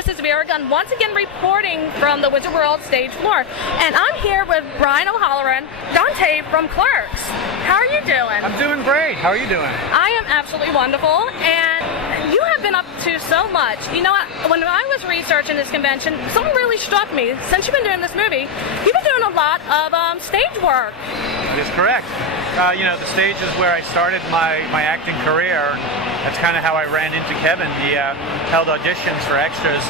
This is Vira Gunn once again reporting from the Wizard World stage floor. And I'm here with Brian O'Halloran, Dante from Clerks. How are you doing? I'm doing great. How are you doing? I am absolutely wonderful. And you have been up to so much. You know, when I was researching this convention, something really struck me. Since you've been doing this movie, you've been doing a lot of stage work. That is correct. You know, the stage is where I started my acting career. That's kind of how I ran into Kevin. He held auditions for extras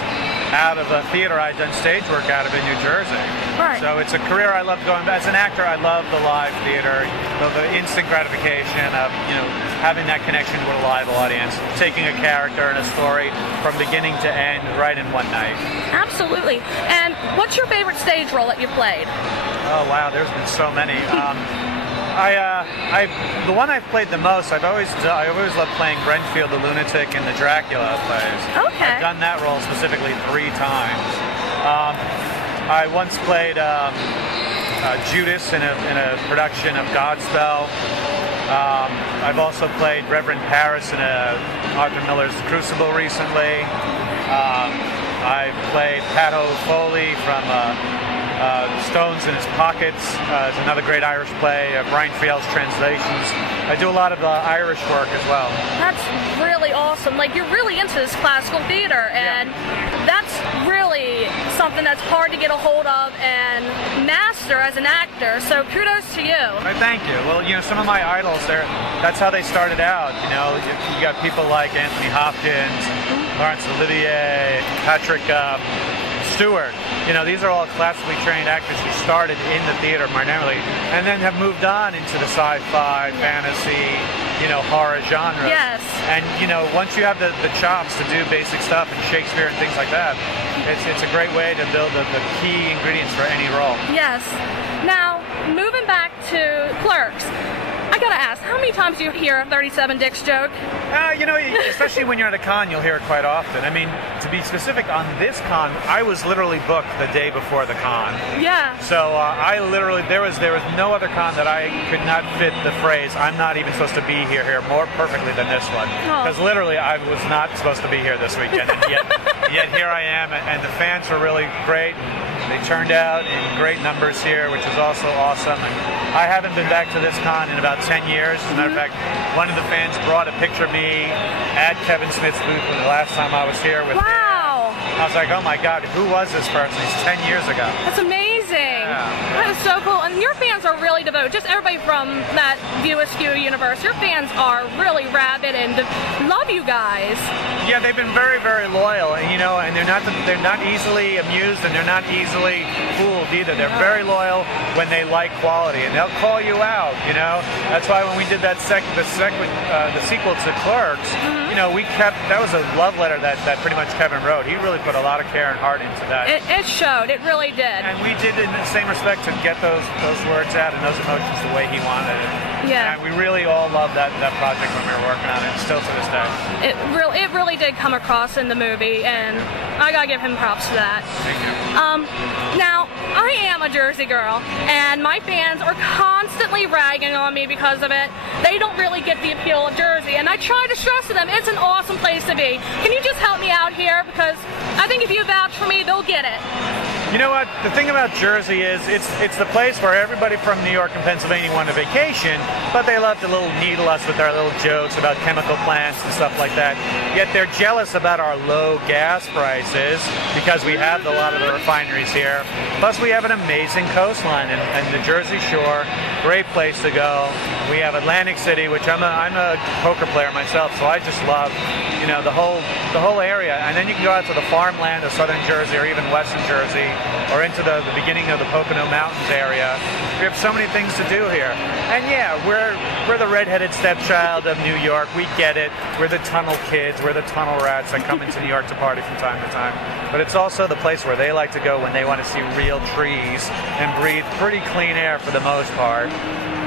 out of a theater I'd done stage work out of in New Jersey. Right. So it's a career I love going back. As an actor, I love the live theater, the instant gratification of, you know, having that connection with a live audience, taking a character and a story from beginning to end right in one night. Absolutely. And what's your favorite stage role that you've played? Oh wow, there's been so many. The one I've played the most, I always loved playing Renfield the Lunatic in the Dracula plays. Okay. I've done that role specifically 3 times. I once played Judas in a production of Godspell. I've also played Reverend Paris in Arthur Miller's Crucible recently. I've played Pato Foley from Stones in His Pockets. It's another great Irish play. Brian Friel's translations. I do a lot of Irish work as well. That's really awesome. Like, you're really into this classical theater, and that's really something that's hard to get a hold of and master as an actor. So kudos to you. Thank you. Well, you know, some of my idols, that's how they started out. You know, you got people like Anthony Hopkins, Laurence Olivier, Patrick Stewart. You know, these are all classically trained actors who started in the theater primarily and then have moved on into the sci-fi, fantasy, you know, horror genres. Yes. And, you know, once you have the chops to do basic stuff in Shakespeare and things like that, it's a great way to build the key ingredients for any role. Yes. Now, moving back to Clerks, I gotta ask, how many times do you hear a 37 Dicks joke? You know, especially when you're at a con, you'll hear it quite often. I mean, to be specific, on this con, I was literally booked the day before the con. Yeah. So I literally, there was no other con that I could not fit the phrase, I'm not even supposed to be here more perfectly than this one. Because literally, I was not supposed to be here this weekend, and yet here I am, and the fans were really great. They turned out in great numbers here, which is also awesome. And I haven't been back to this con in about 10 years. As a matter of fact, one of the fans brought a picture of me at Kevin Smith's booth the last time I was here with him. Wow. I was like, oh my God, who was this person? It's 10 years ago. That's amazing. Yeah. That is so cool. And your fans are really devoted. Just everybody from that View Askew universe, your fans are really rabid and love you guys. Yeah, they've been very, very loyal, and you know, and they're not easily amused, and they're not easily fooled either. They're very loyal when they like quality, and they'll call you out. You know, that's why when we did the sequel to Clerks, you know, that was a love letter that pretty much Kevin wrote. He really put a lot of care and heart into that. It showed. It really did. And we did it in the same respect to get those words out and those emotions the way he wanted it. Yeah. And we really all loved that project when we were working on it, still to this day. It really did come across in the movie, and I gotta give him props for that. Thank you. Now, I am a Jersey girl, and my fans are constantly ragging on me because of it. They don't really get the appeal of Jersey, and I try to stress to them, it's an awesome place to be. Can you just help me out here? Because I think if you vouch for me, they'll get it. You know what? The thing about Jersey is it's the place where everybody from New York and Pennsylvania went to vacation, but they love to needle us with their little jokes about chemical plants and stuff like that. Yet they're jealous about our low gas prices because we have a lot of the refineries here. Plus we have an amazing coastline and the Jersey Shore, great place to go. We have Atlantic City, which I'm a poker player myself, so I just love, you know, the whole area. And then you can go out to the farmland of southern Jersey or even western Jersey, or into the beginning of the Pocono Mountains area. We have so many things to do here. And yeah, we're the redheaded stepchild of New York. We get it. We're the tunnel kids. We're the tunnel rats that come into New York to party from time to time. But it's also the place where they like to go when they want to see real trees and breathe pretty clean air for the most part.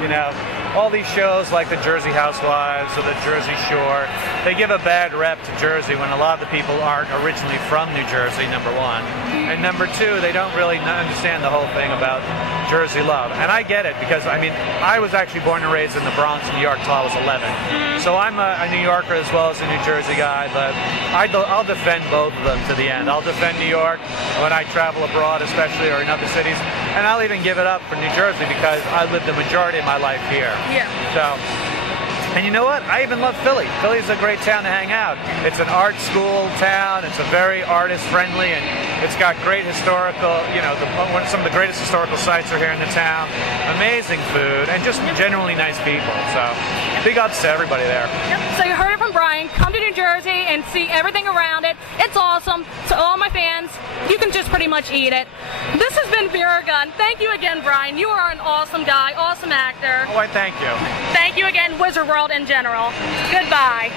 You know, all these shows like the Jersey Housewives or the Jersey Shore, they give a bad rep to Jersey when a lot of the people aren't originally from New Jersey, number one. And number two, they don't really understand the whole thing about Jersey love. And I get it because, I mean, I was actually born and raised in the Bronx, New York, till I was 11. So I'm a New Yorker as well as a New Jersey guy, but I'll defend both of them to the end. I'll defend New York when I travel abroad, especially, or in other cities, and I'll even give it up for New Jersey because I lived the majority of my life here. Yeah. So, and you know what? I even love Philly. Philly's a great town to hang out. It's an art school town. It's a very artist-friendly, and it's got great historical, some of the greatest historical sites are here in the town. Amazing food, and just generally nice people. So, big ups to everybody there. Yep. So you heard it from Brian. Come to New Jersey and see everything around it. It's awesome. To all my fans, you can just pretty much eat it. This has been Vira Gunn. Thank you again, Brian. You are an awesome guy, awesome actor. Oh, I thank you. Thank you again, Wizard World in general. Goodbye.